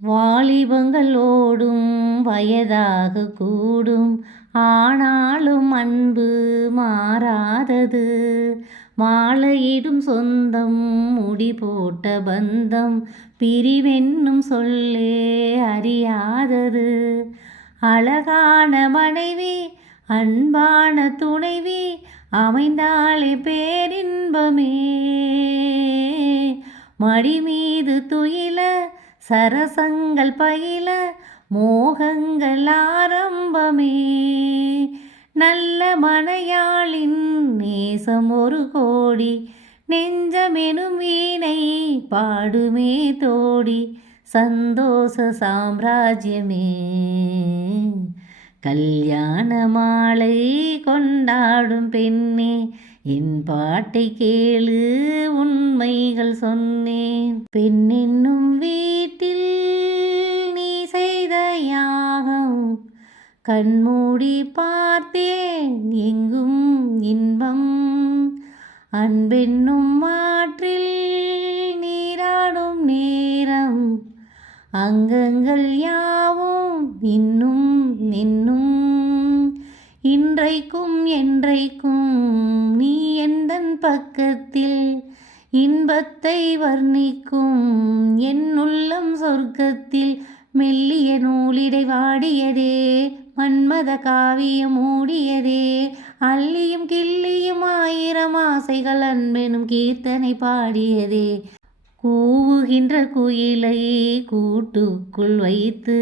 வாலிபங்கள் ஓடும் வயதாக கூடும், ஆனாலும் அன்பு மாறாதது. மாலையிடும் சொந்தம், முடி போட்ட பந்தம், பிரிவென்னும் சொல்லே அறியாதது. அழகான மனைவி, அன்பான துணைவி அமைந்தாலே பேரின்பமே. மடி மீது துயில சரசங்கள் பயில, மோகங்கள் ஆரம்பமே. நல்ல மனையாளின் நேசம் ஒரு கோடி, நெஞ்சமெனும் வீணை பாடுமே தோடி, சந்தோஷ சாம்ராஜ்யமே. கல்யாண மாலை கொண்டாடும் பெண்ணே, என் பாட்டை கேளு உண்மைகள் சொன்னேன். பெண்ணென்னும் வீட்டில் நீ செய்த யாகம், கண்மூடி பார்த்தேன் எங்கும் இன்பம். அன்பென்னும் ஆற்றில் நீராடும் நேரம், அங்கங்கள் யாவும் இன்னும் நின்னும். இன்றைக்கும் என்றைக்கும் நீ எந்தன் பக்கத்தில், இன்பத்தை வர்ணிக்கும் என் உள்ளம் சொர்க்கத்தில். மெல்லிய நூலிடை வாடியதே, மன்மத காவியம் மூடியதே. அள்ளியும் கிள்ளியும் ஆயிரம் ஆசைகள் அன்பெனும் கீர்த்தனை பாடியதே. கூவுகின்ற குயிலை கூட்டுக்குள் வைத்து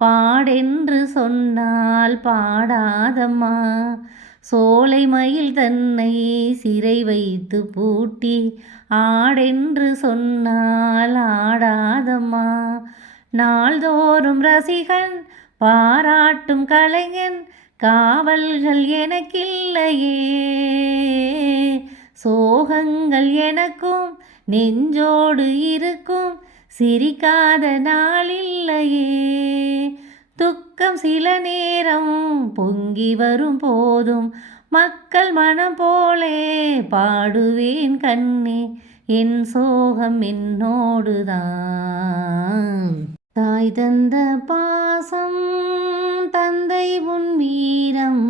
பாடென்று சொன்னால் பாடாதம்மா. சோலை மயில் தன்னை சிறை வைத்து பூட்டி ஆடென்று சொன்னால் ஆடாதம்மா. நாள்தோறும் ரசிகன் பாராட்டும் கலைஞன், காவல்கள் எனக்கில்லையே. சோகங்கள் எனக்கும் நெஞ்சோடு இருக்கும், சிரிக்காத நாளில்லையே. துக்கம் சில நேரம் பொங்கி வரும் போதும், மக்கள் மனம் போலே பாடுவேன் கண்ணே. என் சோகம் என்னோடுதான். தாய் தந்த பாசம், தந்தை உன் வீரம்,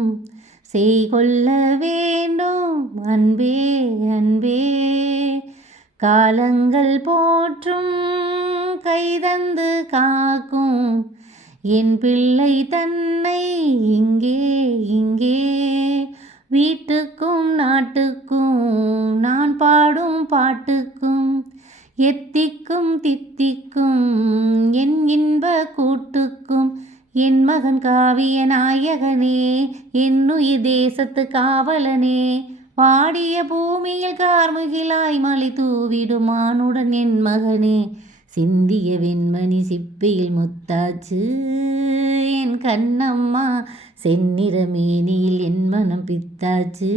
செய்கொள்ள வேண்டும் அன்பே அன்பே. காலங்கள் போற்றும் கைதந்து காக்கும், என் பிள்ளை தன்னை இங்கே இங்கே. வீட்டுக்கும் நாட்டுக்கும் நான் பாடும் பாட்டுக்கும், எத்திக்கும் தித்திக்கும் என் இன்ப கூட்டுக்கும். என் மகன் காவிய நாயகனே, என்னுயிர் தேசத்து காவலனே. வாடிய பூமியில் கார்முகிலாய் மலை தூவிடும் மானுடன் என் மகனே. சிந்திய வெண்மணி சிப்பியில் முத்தாச்சு என் கண்ணம்மா, செந்நிற மேனியில் என் மனம் பித்தாச்சு.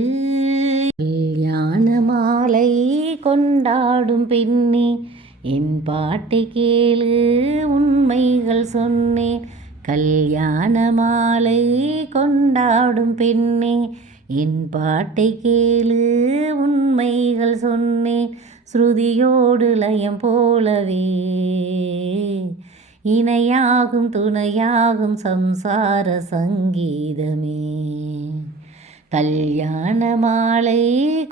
கல்யாண மாலை கொண்டாடும் பெண்ணே, என் பாட்டை கேளு உண்மைகள் சொன்னேன். கல்யாண மாலை கொண்டாடும் பெண்ணே, என் பாட்டை கேளு உண்மைகள் சொன்னேன். ஸ்ருதியோடு லயம் போலவே இணையாகும் துணையாகும் சம்சார சங்கீதமே. கல்யாண மாலை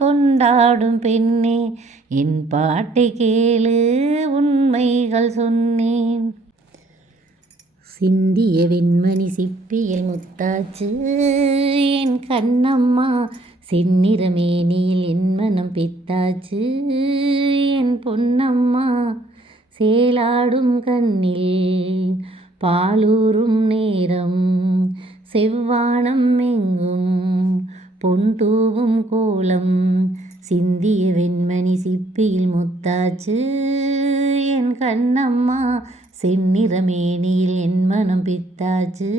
கொண்டாடும் பெண்ணே, என் பாட்டை கேளு உண்மைகள் சொன்னேன். சிந்திய வெண்மணி சிப்பியில் முத்தாச்சு என் கண்ணம்மா, செந்நிற மேனியில் என் மனம் பித்தாச்சு என் பொன்னம்மா. சேலாடும் கண்ணில் பாலூரும் நேரம், செவ்வானம் எங்கும் பொன் தூவும் கோலம். சிந்திய வெண்மணி சிப்பியில் முத்தாச்சு என் கண்ணம்மா, செந்நிற மேனியில் என் மனம் பித்தாச்சு.